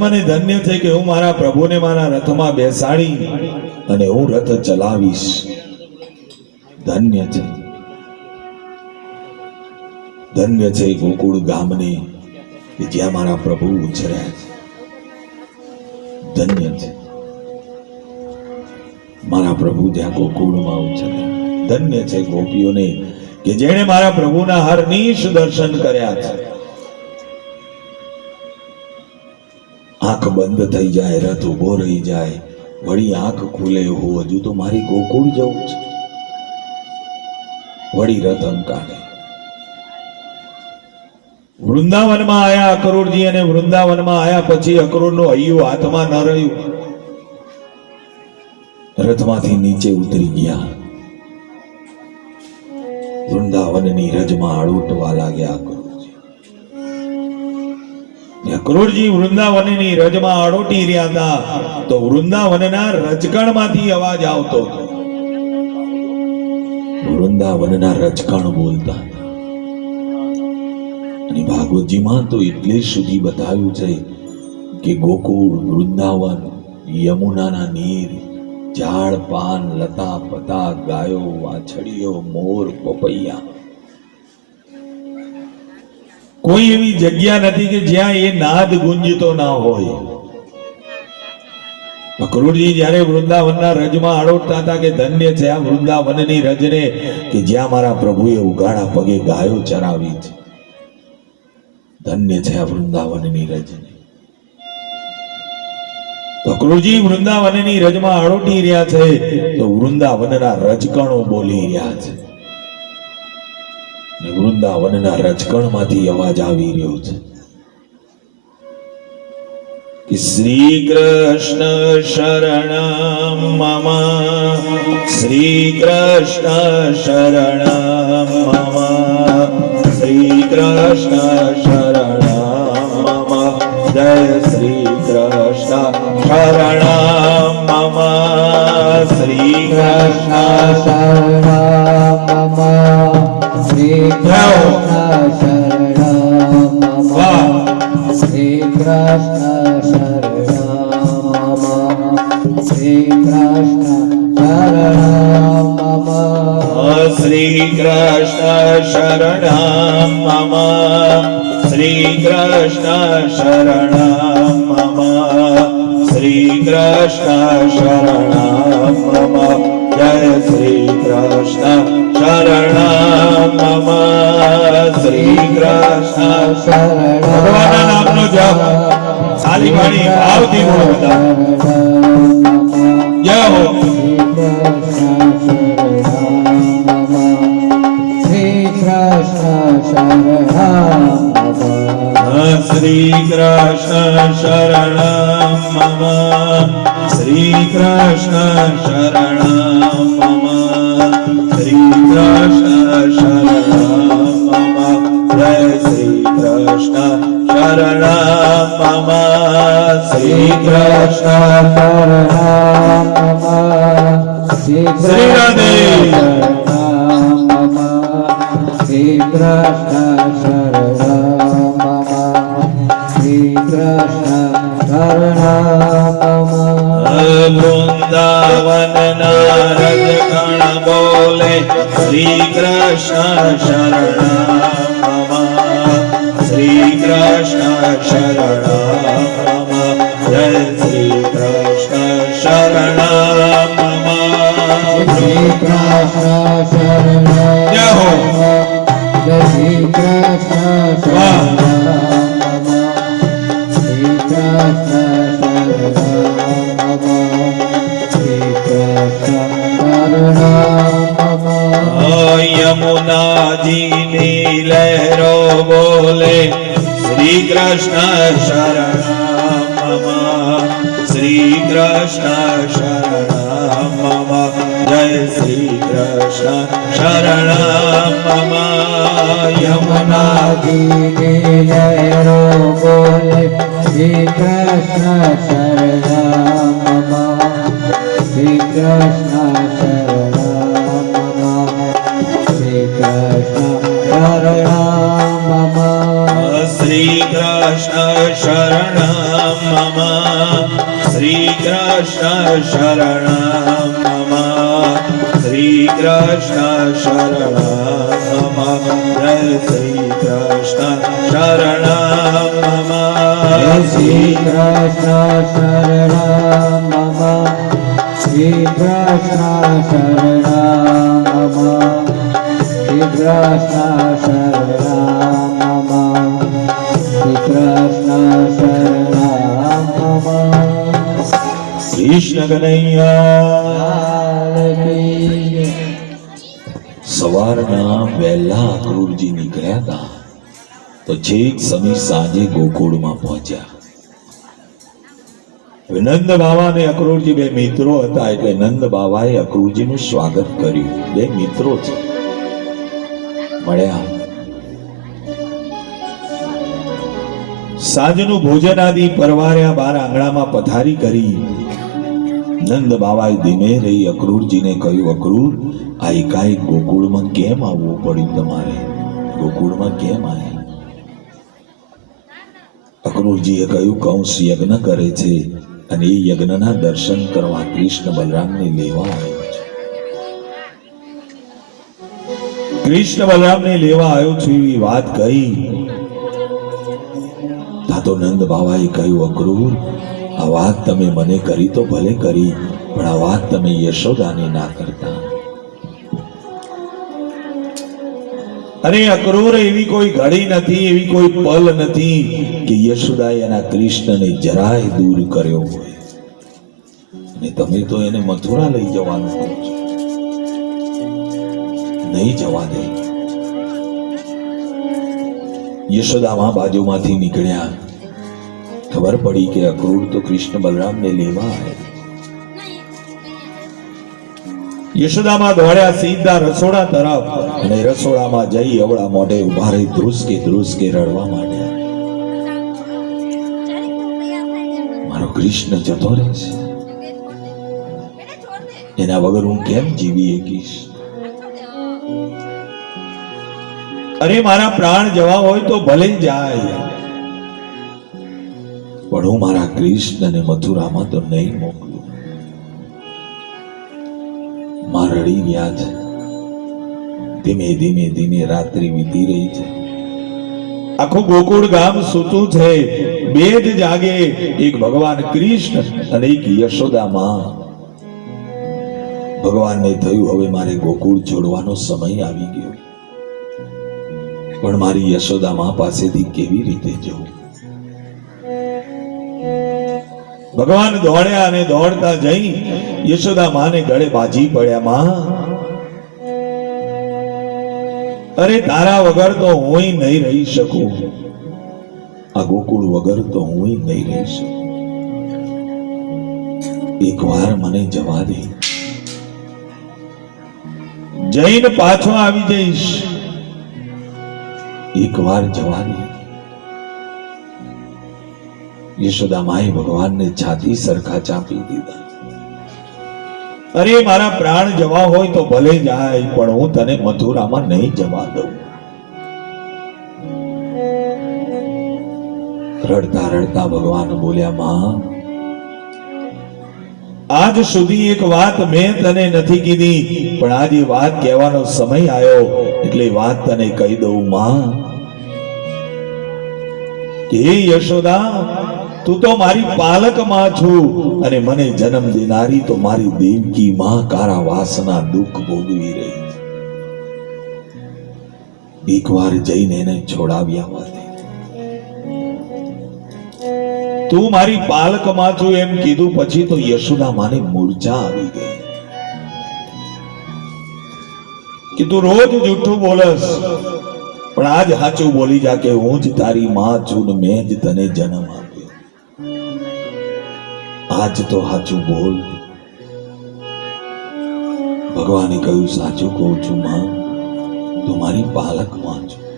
મને ધન્ય થઈ કે હું મારા પ્રભુને મારા રથમાં બેસાડી અને હું રથ ચલાવીશ. ધન્ય છે. ધન્ય છે ગોકુળ ગામને કે જ્યાં મારા પ્રભુ ઉછર્યા છે. ધન્ય છે. મારા પ્રભુ જ્યાં ગોકુળમાં ઉછર્યા ધન્ય છે ગોપીઓને કે જેણે મારા પ્રભુના હરનીશ દર્શન કર્યા છે. આંખ બંધ થઈ જાય, રથ ઊભો રહી જાય, વળી આંખ ખુલે હું હજુ તો મારી ગોકુળ જવું છે. વળી રથ અંકાને વૃંદાવનમાં આયા અકરોડજી અને વૃંદાવનમાં આયા પછી અકરોડનું હૈયું હાથમાં ન રહ્યું. રથમાંથી નીચે ઉતરી ગયા. વૃંદાવનની રજમાં આળોટવા લાગ્યા અકરોડજી ને વૃંદાવનની રજમાં અડોટી રહ્યા હતા. તો વૃંદાવનના રજકણમાંથી અવાજ આવતો. વૃંદાવનના રજકણ બોલતા. અને ભાગવતજીમાં તો એટલે સુધી બતાવ્યું છે કે ગોકુળ, વૃંદાવન, યમુનાના નીર, ઝાડ, પાન, લતા, પતા, ગાયો, વાછડીઓ, મોર, પપૈયા કોઈ એવી જગ્યા નથી કે જ્યાં એ નાદ ગુંજતો ના હોય. અક્રૂરજી જ્યારે વૃંદાવનના રજમાં આડોટતા હતા કે ધન્ય છે આ વૃંદાવનની રજને કે જ્યાં મારા પ્રભુએ ઉગાડા પગે ગાયો ચરાવી છે. ધન્ય છે આ વૃંદાવનની રજને. અક્રૂરજી વૃંદાવનની રજમાં આડોટી રહ્યા છે, તો વૃંદાવનના રજકણો બોલી રહ્યા છે. ને વૃંદાવનના રજકણમાંથી અવાજ આવી રહ્યો છે શ્રી કૃષ્ણ શરણ મમ. શ્રી કૃષ્ણ શરણ મમ. શ્રી કૃષ્ણ શરણ મમ. જય શ્રી કૃષ્ણ શરણ મમ. શ્રી કૃષ્ણ શરણમ શ્રી કૃષ્ણ શરણમ શ્રી કૃષ્ણ શરણમ શ્રી કૃષ્ણ શરણમ શ્રી કૃષ્ણ શરણમ મમ શ્રી કૃષ્ણ શરણમ મમ શ્રી કૃષ્ણ શરણમ મમ જય શ્રી કૃષ્ણ શરણમ મમ શ્રી કૃષ્ણ ભગવાનના નામનો જપ. સાલી વાણી ભાવથી બોલો બધા જય હો. શ્રી કૃષ્ણ શરણમ શ્રી કૃષ્ણ શરણમ મમ. શ્રી કૃષ્ણ શરણમ શરણમ મમ શ્રી કૃષ્ણ શ્રી રાધે. શ્રી કૃષ્ણ શરણમ શ્રી કૃષ્ણ શરણ વૃંદાવન નારદ રજગણ બોલે શ્રી કૃષ્ણ શરણમ યમુનાજીની લહેરો બોલે. શ્રી કૃષ્ણ શરણમ શ્રી કૃષ્ણ શરણમ જય શ્રી કૃષ્ણ શરણમ મમ યમુના નદીની લહેરો બોલે. શ્રી કૃષ્ણ કૃષ્ણ શરણમ મમ હે શ્રી કૃષ્ણ શરણમ મમ શ્રી કૃષ્ણ શરણમ મમ શ્રી કૃષ્ણ શરણમ મમ શ્રી કૃષ્ણ શરણમ મમ કૃષ્ણ કનૈયા લાલ કી સવારના વહેલા અક્રૂરજી નીકળ્યા હતા તો છેક સમી સાંજે ગોકુળમાં પહોંચ્યા. નંદ બાવા અને અક્રૂરજી બે મિત્રો હતા એટલે નંદ બાવાએ અક્રૂરજીનું સ્વાગત કર્યું. બે મિત્રો છે. મળ્યા. સાંજનું ભોજન આદિ પરવાર્યા બાર આંગણામાં પથારી કરી. નંદ બાબાએ ધીમે રહી અક્રૂરજીને કહ્યું, અક્રૂર, આ એકાએક ગોકુળમાં કેમ આવવું પડ્યું તમારે? ગોકુળમાં કેમ આવ્યા અક્રૂરજીએ કહ્યું, કંસ યજ્ઞ કરે છે અને એ યજ્ઞના દર્શન કરવા કૃષ્ણ બલરામને લેવા આવ્યો છે. કૃષ્ણ બલરામને લેવા આવ્યો છું એવી વાત કહી, તો નંદ બાબાએ કહ્યું અક્રૂર આ વાત તમે મને કરી તો ભલે કરી, પણ આ વાત તમે યશોદાને ના કરતા. અરે અક્રૂર એવી કોઈ ઘડી નથી, એવી કોઈ પલ નથી કે યશોદાએ એના કૃષ્ણને જરાય દૂર કર્યો હોય. અને તમે તો એને મથુરા લઈ જવાનું કહો છો. નહીં જવા દે. યશોદામાં બાજુમાંથી નીકળ્યા. ખબર પડી કે અક્રૂર તો કૃષ્ણ બલરામને લેવા આવ્યા. યશોદામાં દોડ્યા, સીધા રસોડા તરફ. અને રસોડામાં જઈ અવળા મોઢે ઊભા રહી ધ્રુસકે ધ્રુસકે રડવા માંડ્યા. મારો કૃષ્ણ જતો રહે છે. એના વગર હું કેમ જીવી શકીશ? અરે, મારા પ્રાણ જવા હોય તો ભલે જાય. પણ હું મારા કૃષ્ણને મથુરામાં તો નહીં મોકલું. માં રડી ગયા છે. ધીમે ધીમે ધીમે રાત્રિ વીતી રહી છે. આખું ગોકુળ ગામ સૂતું છે. બે જ જાગે, એક ભગવાન કૃષ્ણ અને એક યશોદા માં. ભગવાનને થયું, હવે મારે ગોકુળ છોડવાનો સમય આવી ગયો. પણ મારી યશોદા માં પાસેથી કેવી રીતે જવું? ભગવાન દોડ્યા અને દોડતા જઈ યશોદા માને ગળે બાજી પડ્યા, માં, અરે તારા વગર તો હું નહીં રહી શકું. આ ગોકુળ વગર તો હું નહીં રહી શકું. એકવાર મને જવા દે. જઈને પાછો આવી જઈશ. એકવાર જવા દે. યશોદા માએ ભગવાનને છાતી સરખા ચાપી દીધા. અરે, મારા પ્રાણ જવા હોય તો ભલે જાય, પણ હું તને મથુરામાં નહીં જવા દઉં. રડતા રડતા ભગવાન બોલ્યા, માં, આજ સુધી એક વાત મેં તને નથી કીધી, પણ આજે વાત કહેવાનો સમય આવ્યો, એટલે વાત તને કહી દઉં, માં, કે યશોદા તું તો મારી પાલકમાં છું. અને મને જન્મ દેનારી તો મારી દેવકી માં કારાવાસના દુઃખ ભોગવી રહી છે. એકવાર જઈને એને છોડાવ્યા માટે. તું મારી પાલકમાં છું એમ કીધું પછી તો યશોદા માને મૂર્છા આવી ગઈ. કે તું રોજ જૂઠું બોલસ. પણ આજ સાચું બોલી જા કે હું જ તારી માં છું ને મેં જ તને જન્મ આપ્યો. આજ તો સાચું બોલ. ભગવાને કહ્યું, સાચું કહું છું, માં. તું મારી પાલકમાં છું.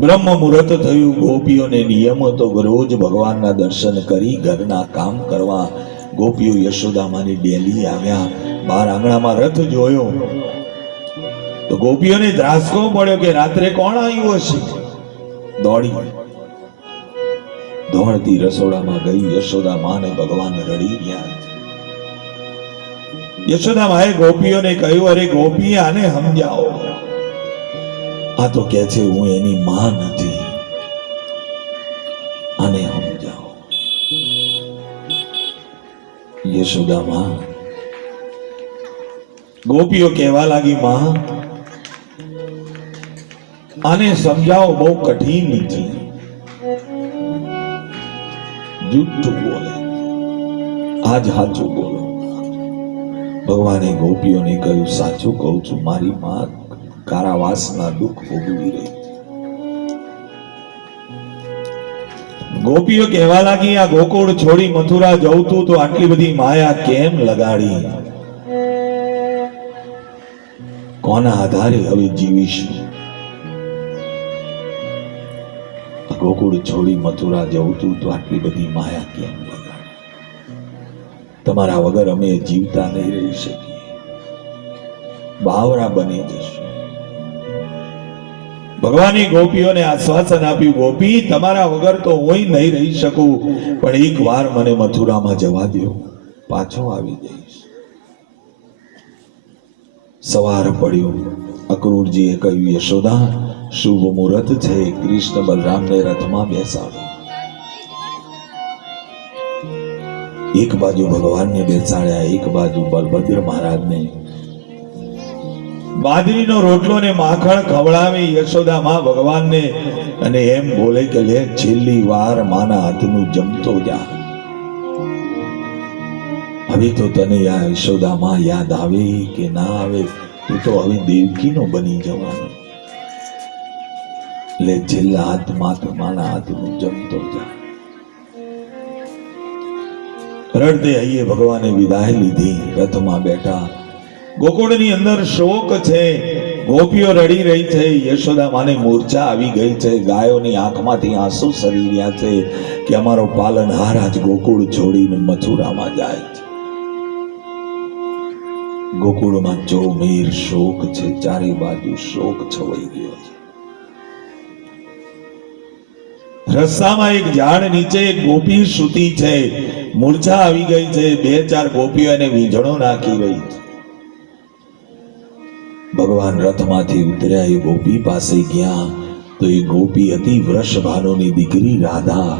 બ્રહ્મ મુહૂર્ત થયું, ગોપીઓને નિયમ હતો રોજ ભગવાનના દર્શન કરી ઘરના કામ કરવા. ગોપીઓ યશોદામાની ડેલી આવ્યા, બાર આંગણામાં રથ જોયો. તો ગોપીઓને ધ્રાસકો પડ્યો કે રાત્રે કોણ આવ્યું હશે? દોડી. દોડતી રસોડામાં ગઈ યશોદા માને ભગવાન રડી ગયા. યશોદા માએ ગોપીઓને કહ્યું, અરે ગોપી, આને સમજાવો. આ તો કે છે, હું એની માં નથી. આને સમજાવો. યશોદા માં ગોપીઓ કહેવા લાગી, માં, આને સમજાવો બહુ કઠિન છે. જુઠ્ઠું બોલે. આજ સાચું બોલો. ભગવાને ગોપીઓને કહ્યું, સાચું કહું છું, મારી માં કારાવાસના દુઃખ ભોગવી રહી. ગોપીઓ કહેવા લાગી, આ ગોકુળ છોડી મથુરા જવું તું તો આટલી બધી માયા કેમ લગાડી? કોના આધારે હવે જીવીશું? ગોકુળ છોડી, મથુરા જવું તું તો આટલી બધી માયા કેમ તમારા વગર અમે જીવતા નહીં રહી શકીએ. બાવરા બની જશું. ભગવાને ગોપીઓને આશ્વાસન આપ્યું, ગોપી, તમારા વગર તો હું નહીં રહી શકું. પણ એક વાર મને મથુરામાં જવા દો પાછો આવી જઈશ. સવાર પડ્યું. અક્રૂરજીએ કહ્યું, યશોદા શુભ મુહૂર્ત છે. કૃષ્ણ બલરામને રથમાં બેસાડો. એક બાજુ ભગવાનને બેસાડ્યા, એક બાજુ બલભદ્ર મહારાજને. બાજરીનો રોટલો ને માખણ ખવડાવી યશોદા માં ભગવાનને અને એમ બોલે કે, લે, છેલ્લી વાર માના હાથનું જમતો જા. હવે તો તને આ યશોદા માં યાદ આવે કે ના આવે, તું તો હવે દેવકીનો બની જવાનો. લે છેલ્લા હાથમાં તો માના હાથનું જમતો જા. રડતે હૈયે ભગવાને વિદાય લીધી, રથમાં બેઠા. ગોકુળની અંદર શોક છે, ગોપીઓ રડી રહી છે યશોદા માને મૂર્છા આવી ગઈ છે, ગાયોની આંખમાંથી આંસુ સરી રહ્યા છે કે અમારો પાલનહાર આજ ગોકુળ છોડીને મથુરામાં જાય છે. ગોકુળમાં ચોમેર શોક છે, ચારે બાજુ શોક છવાઈ ગયો છે. રસ્તામાં એક ઝાડ નીચે એક ગોપી સૂતી છે. મૂર્છા આવી ગઈ છે. બે ચાર ગોપીઓ એને વીંઝણો નાખી રહી છે. ભગવાન રથમાંથી ઉતર્યા એ ગોપી પાસે ગયા તો એ ગોપી હતી વૃષભાનુની દીકરી રાધા